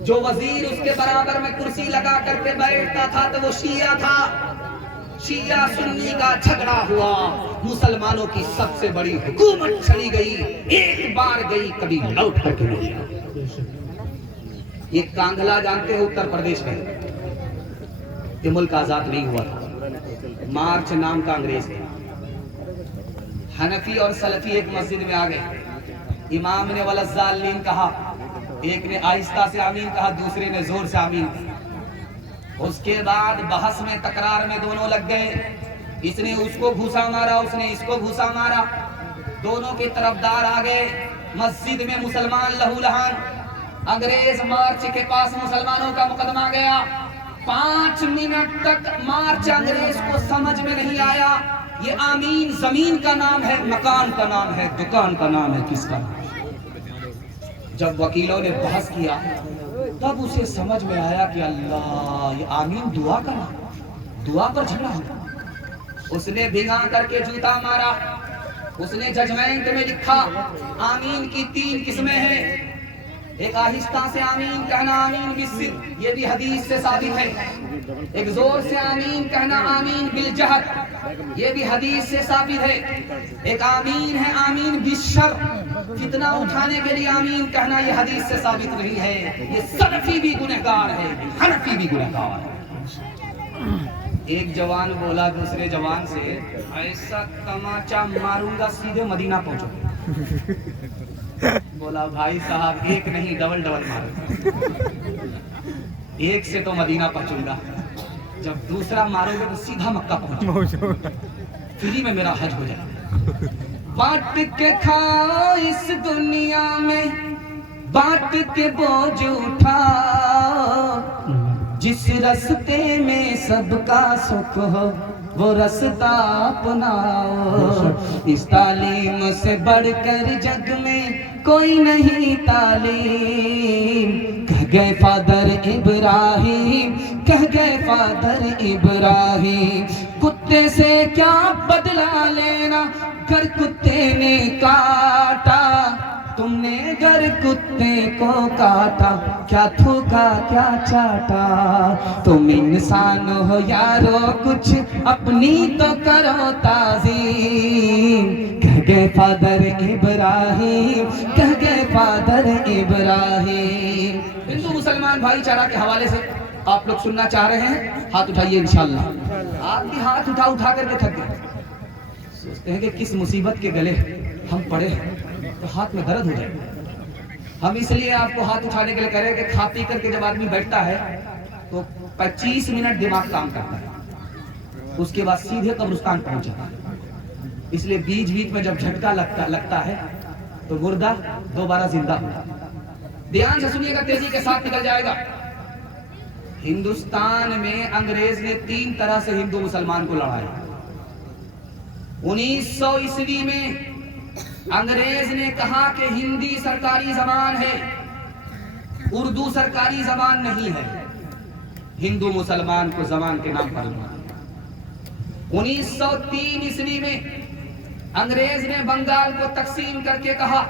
جو وزیر اس کے برابر میں کرسی لگا کر کے بیٹھتا تھا تو وہ شیعہ تھا. شیعہ سنی کا جھگڑا ہوا، مسلمانوں کی سب سے بڑی حکومت چلی گئی. ایک بار گئی، کبھی لوٹ کر کے نہیں آئی. یہ کانگلا جانتے ہیں اتر پردیش میں، یہ ملک آزاد نہیں ہوا تھا. مارچ نام کا انگریز تھا. حنفی اور سلفی ایک مسجد میں آ گئے. امام نے وللضالین کہا، ایک نے آہستہ سے آمین کہا، دوسرے نے زور سے آمین. اس کے بعد بحث میں، تکرار میں دونوں لگ گئے. اس نے اس کو گھوسا مارا، اس نے اس کو گھوسا مارا. دونوں کے طرفدار آ گئے. مسجد میں مسلمان لہو لہان. انگریز مارچ کے پاس مسلمانوں کا مقدمہ گیا. 5 منٹ تک مارچ انگریز کو سمجھ میں نہیں آیا. یہ آمین زمین کا نام ہے، مکان کا نام ہے، دکان کا نام ہے، کس کا نام ہے؟ جب وکیلوں نے بحث کیا تب اسے سمجھ میں آیا کہ اللہ، یہ آمین دعا کا نام، دعا پر جھگڑا ہوتا۔ اس نے بھگا کر کے جوتا مارا، اس نے ججمنٹ میں لکھا آمین کی 3 قسمیں ہیں، ایک آہستہ سے آمین کہنا، آمین بالصدق، یہ بھی حدیث سے ثابت ہے، ایک زور سے آمین کہنا، آمین بالجہد، یہ بھی حدیث سے ثابت ہے، ایک آمین ہے آمین بالشر، فتنہ اٹھانے کے لیے آمین کہنا، یہ حدیث سے ثابت نہیں ہے، یہ سلفی بھی گنہگار ہے، حنفی بھی گنہگار ہے۔ ایک جوان بولا دوسرے جوان سے، ایسا تماچا ماروں گا سیدھے مدینہ پہنچو۔ بولا بھائی صاحب ایک نہیں ڈبل مارو، ایک سے تو مدینہ پہنچوں گا، جب دوسرا مارو گے تو سیدھا مکہ پہنچو، فری میں میرا حج ہو جائے۔ بانٹ کے کھاؤ اس دنیا میں، بانٹ کے بوجھ اٹھاؤ، جس رستے میں سب کا سکھ ہو وہ رستہ اپناؤ، اس تعلیم سے بڑھ کر جگ میں کوئی نہیں تعلیم، کہہ گئے فادر ابراہیم، کہہ گئے فادر ابراہیم، کتے سے کیا بدلہ لینا گر کتے نے کاٹا، تم نے گر کتے کو کاٹا، کیا تھوکا کیا چاٹا، تم انسان ہو یارو کچھ اپنی تو کرو تعظیم، کہہ گئے فادر ابراہیم، کہہ گئے فادر ابراہیم۔ ہندو مسلمان بھائی چارہ کے حوالے سے آپ لوگ سننا چاہ رہے ہیں؟ ہاتھ اٹھائیے انشاءاللہ۔ آپ بھی ہاتھ اٹھا کر کے تھک گئے، سوچتے ہیں کہ کس مصیبت کے گلے ہم پڑے ہیں تو ہاتھ میں درد ہو جائے۔ ہم اس لیے آپ کو ہاتھ اٹھانے کے لیے کہہ رہے ہیں کہ کھا پی کر کے جب آدمی بیٹھتا ہے تو 25 منٹ دماغ کام کرتا ہے، اس کے بعد سیدھے قبرستان پہنچ جاتا ہے، اس لیے بیچ میں جب جھٹکا لگتا ہے تو مردہ دوبارہ زندہ ہوتا ہے۔ دھیان سے سنیے گا، تیزی کے ساتھ نکل جائے گا۔ ہندوستان میں انگریز نے 3 طرح سے ہندو مسلمان کو لڑایا۔ 1900 عیسوی میں انگریز نے کہا کہ ہندی سرکاری زبان ہے، اردو سرکاری زبان نہیں ہے، ہندو مسلمان کو زبان کے نام پر لڑایا۔ 1903 عیسوی میں انگریز نے بنگال کو تقسیم کر کے کہا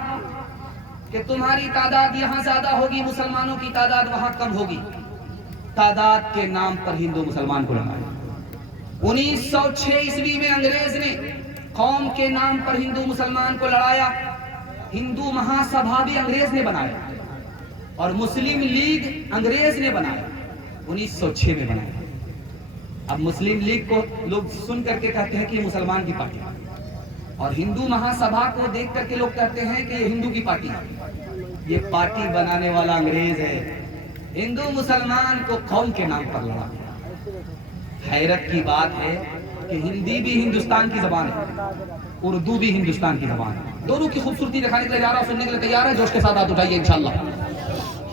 کہ تمہاری تعداد یہاں زیادہ ہوگی، مسلمانوں کی تعداد وہاں کم ہوگی، تعداد کے نام پر ہندو مسلمان کو لڑایا۔ 1906 عیسوی میں انگریز نے قوم کے نام پر ہندو مسلمان کو لڑایا۔ ہندو مہا سبھا بھی انگریز نے بنایا اور مسلم لیگ انگریز نے بنایا، 1906 میں بنایا۔ اب مسلم لیگ کو لوگ سن کر کے کہتے ہیں کہ یہ مسلمان کی پارٹی ہے، اور ہندو مہا سبھا کو دیکھ کر کے لوگ کہتے ہیں کہ یہ ہندو کی پارٹی ہے۔ یہ پارٹی بنانے والا انگریز ہے، ہندو مسلمان کو قوم کے نام پر لڑا۔ حیرت کی بات ہے کہ ہندی بھی ہندوستان کی زبان ہے، اردو بھی ہندوستان کی زبان ہے۔ دونوں کی خوبصورتی دکھانے کے لیے جا رہا ہوں، سننے کے لیے تیار ہے؟ جوش کے ساتھ ہاتھ اٹھائیے انشاءاللہ۔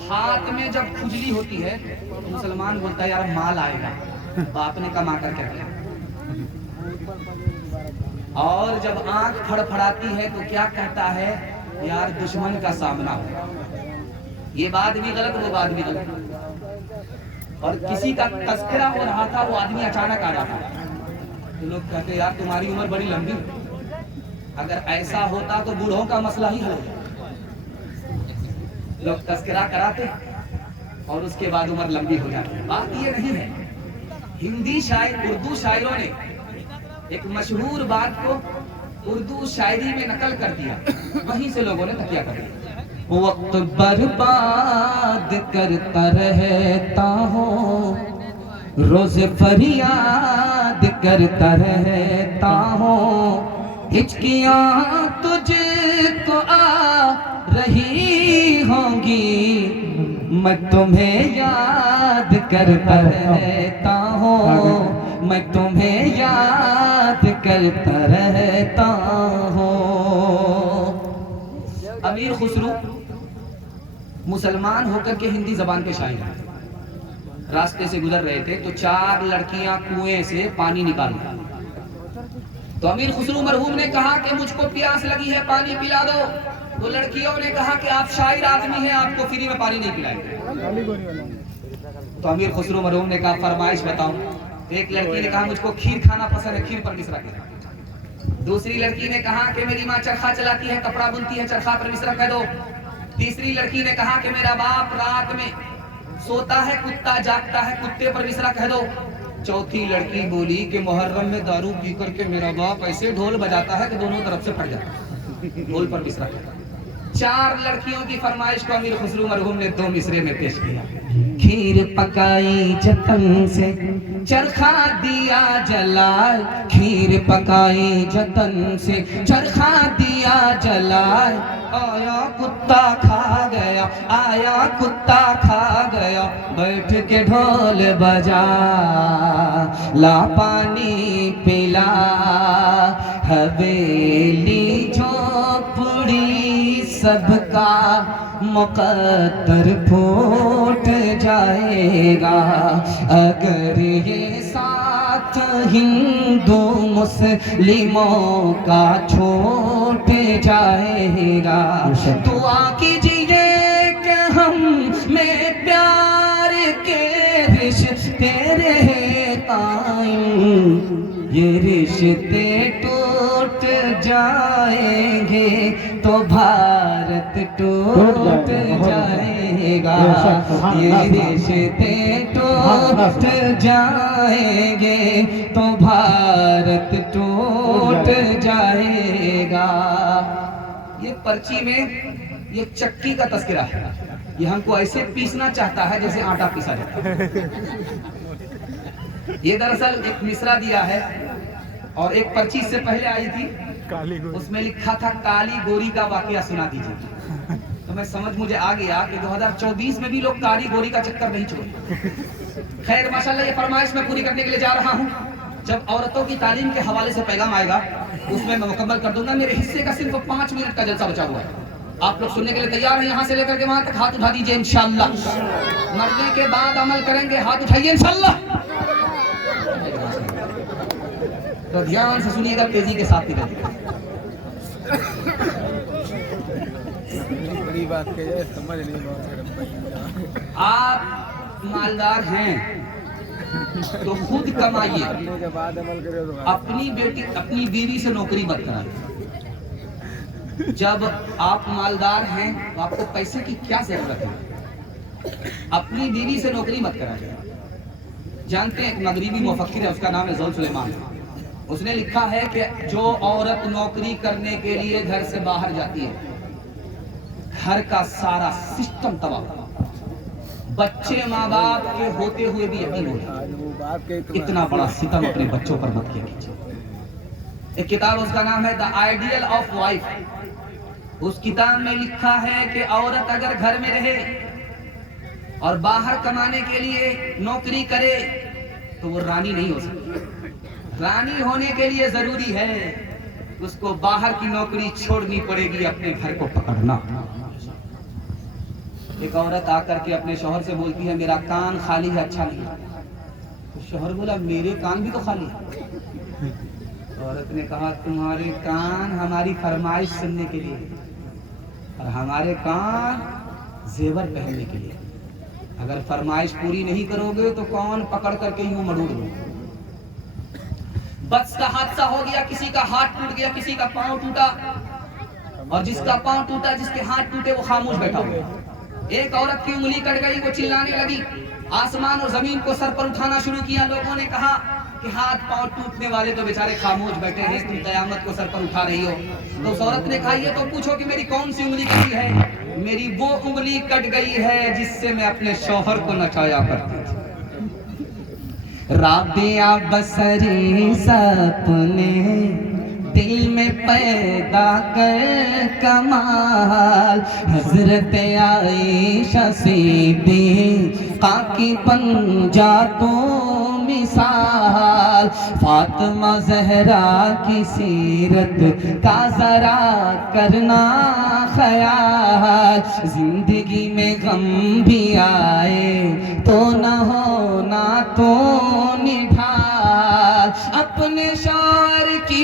ہاتھ میں جب کھجلی ہوتی ہے تو مسلمان بولتا ہے یار مال آئے گا، باپ نے کما کر کیا کیا، اور جب آنکھ پھڑ پھڑاتی ہے تو کیا کہتا ہے، یار دشمن کا سامنا ہو۔ یہ بات بھی غلط، وہ بات بھی غلط۔ اور کسی کا تذکرہ ہو رہا تھا، وہ آدمی اچانک آ جاتا تو لوگ کہتے یار تمہاری عمر بڑی لمبی، اگر ایسا ہوتا تو بوڑھوں کا مسئلہ ہی حل ہوتا۔ لوگ تذکرہ کراتے اور اس کے بعد عمر لمبی ہو جاتی۔ بات یہ نہیں ہے، ہندی شاعر اردو شاعروں نے ایک مشہور بات کو اردو شاعری میں نقل کر دیا، وہیں سے لوگوں نے تکیہ کر دیا۔ وقت برباد کرتا رہتا ہوں، روز فریاد کرتا رہتا ہوں، ہچکیاں تجھ کو آ رہی ہوں گی، میں تمہیں یاد کرتا رہتا ہوں، میں تمہیں یاد کرتا رہتا ہوں۔ امیر خسرو مسلمان ہو کر کے ہندی زبان کے شاعر ہیں۔ راستے سے گزر رہے تھے تو 4 لڑکیاں کنویں سے پانی نکال رہی، تو امیر خسرو مرحوم نے کہا کہ مجھ کو پیاس لگی ہے، پانی پلا دو. تو لڑکیوں نے کہا کہ آپ شاعر آدمی ہیں، آپ کو فری میں پانی نہیں پلائیں گے. تو امیر خسرو مرحوم نے کہا فرمائش بتاؤ. ایک لڑکی نے کہا مجھ کو کھیر کھانا پسند ہے، کھیر پر مصرع کہہ دو. دوسری لڑکی نے کہا کہ میری ماں چرخا چلاتی ہے، کپڑا بنتی ہے، چرخا پر مصرع کہہ دو. تیسری لڑکی نے کہا کہ میرا باپ رات میں سوتا ہے، کتا جاگتا ہے، کتے پر مصرع کہہ دو. چوتھی لڑکی بولی کہ محرم میں دارو پی کر کے میرا باپ ایسے ڈھول بجاتا ہے کہ دونوں طرف سے پھٹ جاتا ہے، ڈھول پر مصرع کہہ دو. 4 لڑکیوں کی فرمائش کو امیر خسرو مرحوم نے 2 مصرے میں پیش کیا. کھیر پکائی جتن سے چرخا دیا جلائے، کھیر پکائی جتن سے چرخا دیا جلائے. آیا کتا کھا گیا، آیا کتا کھا گیا، بیٹھ کے ڈھول بجا، لا پانی پلا. حویلی جھونپڑی سب کا مقدر پھوٹ جائے گا، اگر یہ ساتھ ہندو مسلموں کا چھوٹ جائے گا. دعا کیجئے کہ ہم میں پیار کے رشتے رہے قائم، یہ رشتے ٹوٹ جائیں گے تو بھارت ٹوٹ جائے گا، یہ رشتے ٹوٹ جائیں گے تو بھارت ٹوٹ جائے گا. یہ پرچی میں یہ چکی کا تذکرہ ہے، یہ ہم کو ایسے پیسنا چاہتا ہے جیسے آٹا پیسا جاتا ہے. یہ دراصل ایک مصرع دیا ہے اور ایک پرچی سے پہلے آئی تھی، اس میں لکھا تھا کالی گوری کا واقعہ سنا دیجیے. تو میں سمجھ مجھے آ گیا کہ 2024 میں بھی لوگ کالی گوری کا چکر نہیں چھوڑے. خیر ماشاءاللہ یہ فرمائش میں پوری کرنے کے لیے جا رہا ہوں. جب عورتوں کی تعلیم کے حوالے سے پیغام آئے گا اس میں مکمل کر دوں گا. میرے حصے کا صرف 5 منٹ کا جلسہ بچا ہوا ہے. آپ لوگ سننے کے لیے تیار ہیں؟ یہاں سے لے کر کے وہاں تک ہاتھ اٹھا دیجئے انشاءاللہ. مرنے کے بعد عمل کریں گے، ہاتھ اٹھائیے انشاءاللہ. تو دھیان سے سنیے گا، تیزی کے ساتھ ہی رہیے. آپ مالدار ہیں تو خود کمائیے، اپنی بیٹی اپنی بیوی سے نوکری مت کرائیے. جب آپ مالدار ہیں تو آپ کو پیسے کی کیا ضرورت ہے؟ اپنی بیوی سے نوکری مت کرائیے. جانتے ہیں ایک مغربی مفکر ہے، اس کا نام ہے زول سلیمان. اس نے لکھا ہے کہ جو عورت نوکری کرنے کے لیے گھر سے باہر جاتی ہے، گھر کا سارا سسٹم تباہ ہوتا ہے. بچے ماں باپ کے ہوتے ہوئے بھی یتیم ہو جاتے ہیں. اتنا بڑا ستم اپنے بچوں پر مت کیا کیجیے. ایک کتاب اس کا نام ہے دا آئیڈیل آف وائف. اس کتاب میں لکھا ہے کہ عورت اگر گھر میں رہے اور باہر کمانے کے لیے نوکری کرے تو وہ رانی نہیں ہو سکتی. رانی ہونے کے لیے ضروری ہے اس کو باہر کی نوکری چھوڑنی پڑے گی، اپنے گھر کو پکڑنا. ایک عورت آ کر کے اپنے شوہر سے بولتی ہے میرا کان خالی ہے، اچھا نہیں ہے. تو شوہر بولا میرے کان بھی تو خالی ہے. عورت نے کہا تمہارے کان ہماری فرمائش سننے کے لیے اور ہمارے کان زیور پہننے کے لیے. اگر فرمائش پوری نہیں کرو گے تو کون پکڑ کر کے یوں مڑوڑ دو. بس کا حادثہ ہو گیا، کسی کا ہاتھ ٹوٹ گیا، کسی کا پاؤں ٹوٹا، اور جس کا پاؤں ٹوٹا جس کے ہاتھ ٹوٹے وہ خاموش بیٹھا ہوا. ایک عورت کی انگلی کٹ گئی، وہ چلانے لگی، آسمان اور زمین کو سر پر اٹھانا شروع کیا. لوگوں نے کہا کہ ہاتھ پاؤں ٹوٹنے والے تو بیچارے خاموش بیٹھے ہیں، تم قیامت کو سر پر اٹھا رہی ہو. تو اس عورت نے کہا یہ تو پوچھو کہ میری کون سی انگلی کٹی ہے. میری وہ انگلی کٹ گئی ہے جس سے میں اپنے شوہر کو نچایا کرتی تھی. رابعہ بصری سپنے دل میں پیدا کر کمال، حضرت عائشہ صدیقہ کی بن جا تو مثال. فاطمہ زہرا کی سیرت کا ذرا کرنا خیال. زندگی میں غم بھی آئے تو نہ ہونا تو نبھا، اپنے شوہر کی